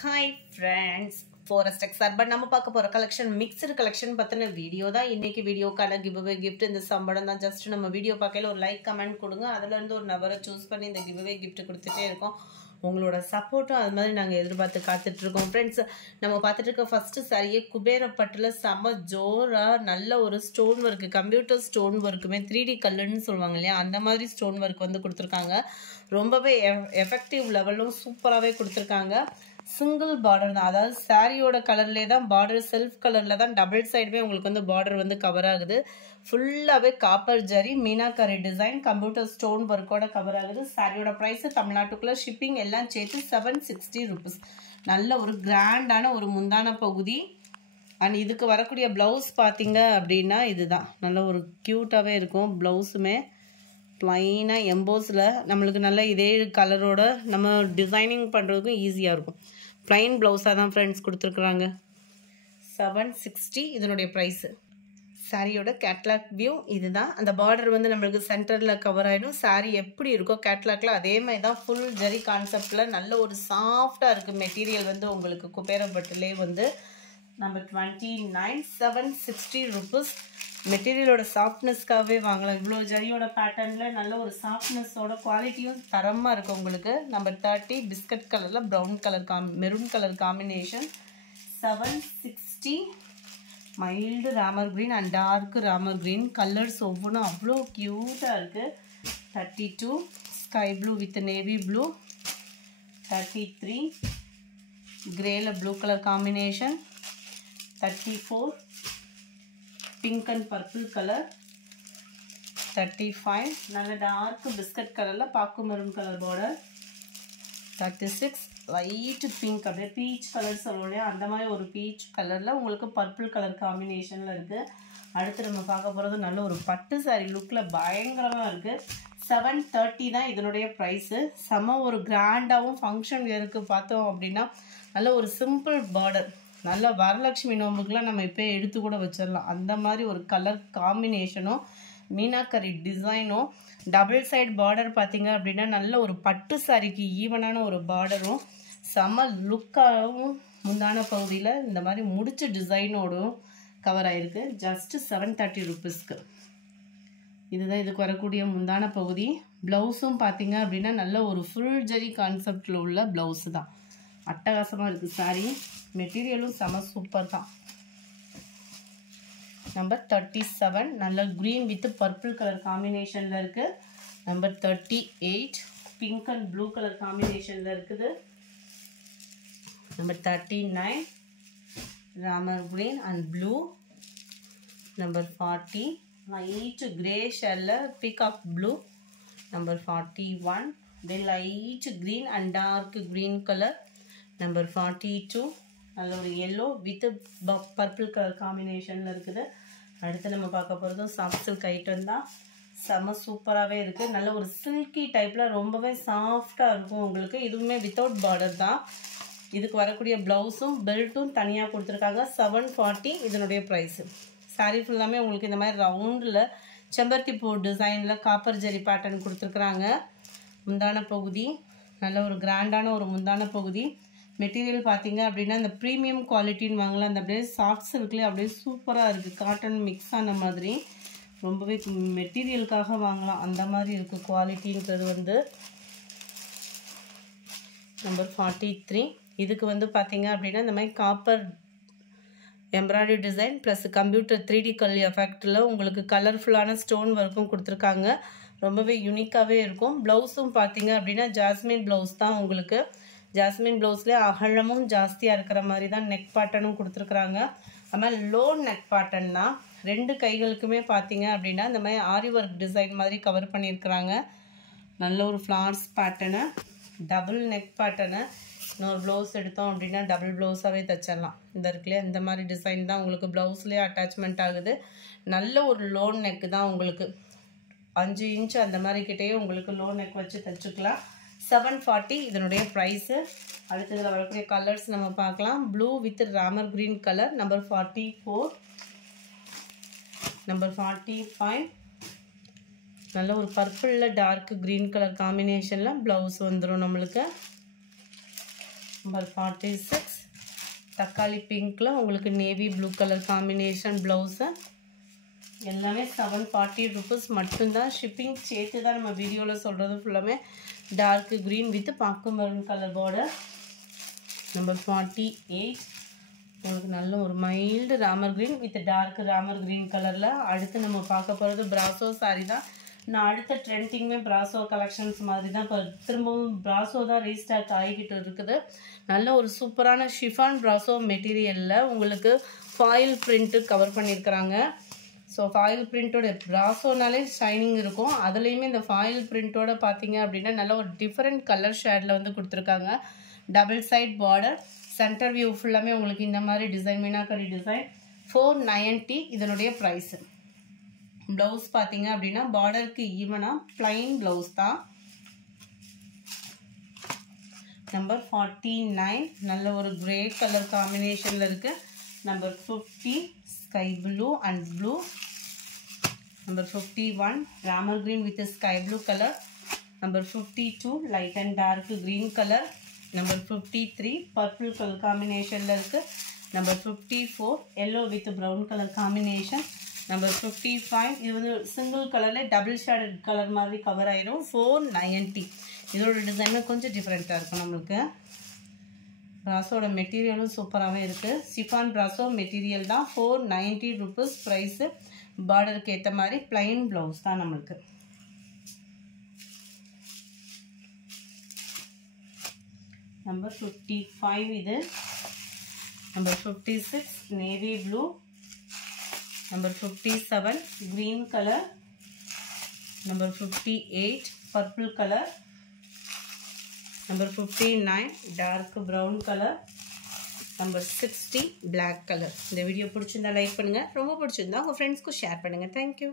Hi friends, Forest X Urban நம்ம பார்க்க போற கலெக்ஷன் மிக்ஸ்டு கலெக்ஷன் பத்தின வீடியோ தான். இன்னைக்கு வீடியோக்கான giveaway gift இந்த சம்பளம் தான். ஜஸ்ட் நம்ம வீடியோ பார்க்கல ஒரு லைக் கமெண்ட் கொடுங்க. அதுல இருந்து ஒரு நபரை சூஸ் பண்ணி இந்த giveaway gift கொடுத்துட்டே இருக்கோம். உங்களோட சப்போர்ட்டும் அது மாதிரி நாங்க எதிர்பார்த்து காத்துட்டு இருக்கோம். ஃப்ரெண்ட்ஸ், நம்ம பார்த்துட்டு இருக்க ஃபர்ஸ்ட் சாரியே குபேரப்பட்டுல செம ஜோரா நல்ல ஒரு ஸ்டோன் ஒர்க், கம்ப்யூட்டர் ஸ்டோன் ஒர்க்குமே 3D கல்லுன்னு சொல்லுவாங்க இல்லையா, அந்த மாதிரி ஸ்டோன் ஒர்க் வந்து கொடுத்துருக்காங்க. ரொம்பவே எஃபெக்டிவ் லெவலும் சூப்பராகவே கொடுத்துருக்காங்க. சிங்கிள் பார்டர் தான், அதாவது சாரியோட கலர்லேயே தான் பார்டர், செல்ஃப் கலரில் தான் டபுள் சைடுமே உங்களுக்கு வந்து பார்டர் வந்து கவர் ஆகுது. ஃபுல்லாகவே copper zari meenakari design computer stone ஒர்க்கோட கவர் ஆகுது. சாரியோட ப்ரைஸ் தமிழ்நாட்டுக்குள்ளே ஷிப்பிங் எல்லாம் சேர்த்து 760 rupees. நல்ல ஒரு கிராண்டான ஒரு முந்தான பகுதி. அண்ட் இதுக்கு வரக்கூடிய ப்ளவுஸ் பார்த்தீங்க அப்படின்னா இதுதான், நல்ல ஒரு க்யூட்டாகவே இருக்கும். ப்ளவுஸுமே ப்ளைனாக எம்போஸில் நம்மளுக்கு நல்ல இதே கலரோட நம்ம டிசைனிங் பண்ணுறதுக்கும் ஈஸியாக இருக்கும். ப்ளைன் ப்ளவுஸாக தான் ஃப்ரெண்ட்ஸ் கொடுத்துருக்குறாங்க. 760 இதனுடைய ப்ரைஸு. சாரியோட கேட்லாக் வியூ இதுதான். அந்த பார்டர் வந்து நம்மளுக்கு சென்டரில் கவர் ஆகிடும். சாரி எப்படி இருக்கோ கேட்லாக்ல அதே மாதிரி தான். ஃபுல் ஜரி கான்செப்டில் நல்ல ஒரு சாஃப்டாக இருக்குது மெட்டீரியல் வந்து உங்களுக்கு குபேரப்பட்டுலே வந்து நம்பர் 29 760 rupees. மெட்டீரியலோட சாஃப்ட்னஸ்க்காகவே வாங்கலாம். இவ்வளோ ஜரியோட பேட்டர்னில் நல்ல ஒரு சாஃப்ட்னஸோட குவாலிட்டியும் தரமாக இருக்குது உங்களுக்கு. நம்பர் 30 பிஸ்கட் கலரில் brown colour maroon colour combination 760. Mild Ramar green and dark Ramar green colours ஒவ்வொன்றும் அவ்வளோ க்யூட்டாக இருக்குது. 32 sky blue with navy blue. 33 கிரேல blue colour combination. 34 pink and purple colour. 35 நல்ல டார்க் பிஸ்கட் கலரில் பாக்கு maroon colour border. 36 light pink, அப்படியே பீச் கலர் சொல்லுவோம் அந்த மாதிரி ஒரு பீச் கலரில் உங்களுக்கு பர்பிள் கலர் காம்பினேஷனில் இருக்குது. அடுத்து நம்ம பார்க்க போகிறது நல்ல ஒரு பட்டு சாரி லுக்கில் பயங்கரமாக இருக்குது. 730 தான் இதனுடைய ப்ரைஸு. செம ஒரு கிராண்டாகவும் ஃபங்க்ஷன் இருக்குது. பார்த்தோம் அப்படின்னா நல்ல ஒரு சிம்பிள் பார்டர், நல்ல வரலட்சுமி நோம்புக்கெலாம் நம்ம இப்போ எடுத்து கூட வச்சிடலாம். அந்த மாதிரி ஒரு கலர் காம்பினேஷனும் மீனாக்கரி டிசைனும் டபுள் சைடு பார்டர் பார்த்தீங்க அப்படின்னா நல்ல ஒரு பட்டு சாரிக்கு ஈவனான ஒரு பார்டரும் செம லுக்காகவும் முந்தான பகுதியில் இந்த மாதிரி முடிச்ச டிசைனோடும் கவர் ஆகிருக்கு. ஜஸ்ட் 730 rupeesக்கு. இதுதான் இதுக்கு வரக்கூடிய முந்தான பகுதி. ப்ளவுஸும் பார்த்தீங்க அப்படின்னா நல்ல ஒரு ஃபுல் ஜரி கான்செப்டில் உள்ள ப்ளவுஸு தான். அட்டகாசமாக இருக்குது சாரி. மெட்டீரியலும் செம சூப்பர் தான். நம்பர் 37 நல்ல க்ரீன் வித் பர்பிள் கலர் காம்பினேஷனில் இருக்குது. Number 38 pink and blue colour காம்பினேஷனில் இருக்குது. Number 39 Ramar green and blue. Number 40 light grey ஷேடில் peacock blue. Number 41 light green and dark green colour. Number 42 நல்ல ஒரு எல்லோ வித் பர்பிள் கலர் காம்பினேஷனில் இருக்குது. அடுத்து நம்ம பார்க்க போகிறதும் சாஃப்ட் சில்க் ஐட்டம் தான். செம சூப்பராகவே இருக்குது. நல்ல ஒரு சில்கி டைப்பில் ரொம்பவே சாஃப்டாக இருக்கும் உங்களுக்கு. இதுவுமே வித்தவுட் பார்டர் தான். இதுக்கு வரக்கூடிய ப்ளவுஸும் பெல்ட்டும் தனியாக கொடுத்துருக்காங்க. 740 இதனுடைய ப்ரைஸு. சாரீ ஃபுல்லாமே உங்களுக்கு இந்த மாதிரி ரவுண்டில் செம்பருத்தி பூ டிசைனில் காப்பர் ஜெரி பேட்டர்ன் கொடுத்துருக்குறாங்க. முந்தான பகுதி நல்ல ஒரு கிராண்டான ஒரு முந்தான பகுதி. மெட்டீரியல் பார்த்தீங்க அப்படின்னா இந்த ப்ரீமியம் குவாலிட்டின்னு வாங்கலாம். அந்த அப்படியே சாஃப்ட் சில்க்லேயே அப்படியே சூப்பராக இருக்குது. காட்டன் மிக்ஸ் ஆன மாதிரி ரொம்பவே மெட்டீரியலுக்காக வாங்கலாம் அந்த மாதிரி இருக்குது குவாலிட்டின்றது வந்து. நம்பர் 43 இதுக்கு வந்து பார்த்தீங்க அப்படின்னா இந்த மாதிரி copper embroidery design plus computer 3D கல் எஃபெக்டில் உங்களுக்கு கலர்ஃபுல்லான ஸ்டோன் ஒர்க்கும் கொடுத்துருக்காங்க. ரொம்பவே யூனிக்காகவே இருக்கும். ப்ளவுஸும் பார்த்தீங்க அப்படின்னா ஜாஸ்மின் ப்ளவுஸ் தான் உங்களுக்கு. ஜாஸ்மின் ப்ளவுஸ்லேயே அகலமும் ஜாஸ்தியாக இருக்கிற மாதிரி தான் நெக் பேட்டர்னும் கொடுத்துருக்குறாங்க. அது மாதிரி லோ நெக் பேட்டர்ன் தான். ரெண்டு கைகளுக்குமே பார்த்தீங்க அப்படின்னா இந்த மாதிரி ஆரி ஒர்க் டிசைன் மாதிரி கவர் பண்ணியிருக்கிறாங்க. நல்ல ஒரு flowers pattern, double neck pattern. இன்னொரு ப்ளவுஸ் எடுத்தோம் அப்படின்னா டபுள் ப்ளவுஸாகவே தைச்சிடலாம். இந்த இருக்குல்லையே இந்த மாதிரி டிசைன் தான் உங்களுக்கு ப்ளவுஸ்லேயே அட்டாச்மெண்ட் ஆகுது. நல்ல ஒரு லோ நெக்கு தான் உங்களுக்கு. 5 இன்ச் அந்த மாதிரி கிட்டேயே உங்களுக்கு லோ நெக் வச்சு தைச்சிக்கலாம். 740 இதனுடைய ப்ரைஸு. அடுத்ததில் வரக்கூடிய கலர்ஸ் நம்ம பார்க்கலாம். Blue with Ramar green colour. Number 44 number 45 நல்ல ஒரு பர்பிளில் டார்க் க்ரீன் கலர் காம்பினேஷனில் ப்ளவுஸ் வந்துடும் நம்மளுக்கு. நம்பர் 46 தக்காளி பிங்க்ல உங்களுக்கு navy blue colour combination blouse எல்லாமே 740 rupees மட்டும்தான். ஷிப்பிங் சேர்த்து தான் நம்ம வீடியோவில் சொல்கிறது. ஃபுல்லாமே டார்க் க்ரீன் வித் பாக்கு மெரூன் கலர் பார்டர். நம்பர் 48 உங்களுக்கு நல்ல ஒரு mild Ramar green with dark Ramar green கலரில். அடுத்து நம்ம பார்க்க போகிறது பிராசோ சாரி தான். நான் அடுத்த ட்ரெண்டிங்குமே பிராசோ கலெக்ஷன்ஸ் மாதிரி தான். இப்போ திரும்பவும் பிராசோ தான் ரீஸ்டாக் ஆகிக்கிட்டு இருக்குது. நல்ல ஒரு சூப்பரான ஷிஃபான் பிராசோ மெட்டீரியலில் உங்களுக்கு ஃபாயில் பிரிண்ட்டு கவர் பண்ணியிருக்கிறாங்க. ஸோ ஃபாயில் பிரிண்ட்டோட பிராசோனாலே ஷைனிங் இருக்கும். அதுலேயுமே இந்த ஃபாயில் பிரிண்ட்டோட பார்த்தீங்க அப்படின்னா நல்ல ஒரு டிஃப்ரெண்ட் கலர் ஷேடில் வந்து கொடுத்துருக்காங்க. Double side border, centre view ஃபுல்லாமே உங்களுக்கு இந்த மாதிரி டிசைன், மீனாக்கரி டிசைன். 490 இதனுடைய ப்ரைஸு. ப்ளவுஸ் பார்த்தீங்க அப்படின்னா பார்டருக்கு ஈவனாக பிளைன் ப்ளவுஸ் தான். நம்பர் 49 நல்ல ஒரு கிரே கலர் காம்பினேஷனில் இருக்குது. Number 50 sky blue and blue. Number 51 Ramar green with sky blue colour. Number 52 light and dark green colour. Number 53 purple colour காம்பினேஷனில் இருக்குது. Number 54 yellow with brown colour combination. Number 55 இது வந்து single கலரில் double shaded colour மாதிரி cover ஆயிரும். 490 இதோட டிசைனும் கொஞ்சம் டிஃப்ரெண்ட்டாக இருக்கும் நம்மளுக்கு. பிராசோட மெட்டீரியலும் சூப்பராகவே இருக்குது. ஷிஃபான் பிராசோ மெட்டீரியல் தான். 490 rupees ப்ரைஸு. பார்டருக்கு ஏற்ற மாதிரி பிளைன் ப்ளவுஸ் தான் நம்மளுக்கு. நம்பர் 55 இது. Number 56 navy blue. Number 57 green color. Number 58 purple color. Number 59 dark brown color. Number 60 black color. இந்த வீடியோ பிடிச்சிருந்தா லைக் பண்ணுங்க. ரொம்ப பிடிச்சிருந்தா உங்க ஃப்ரெண்ட்ஸ்க்கு ஷேர் பண்ணுங்க. Thank you.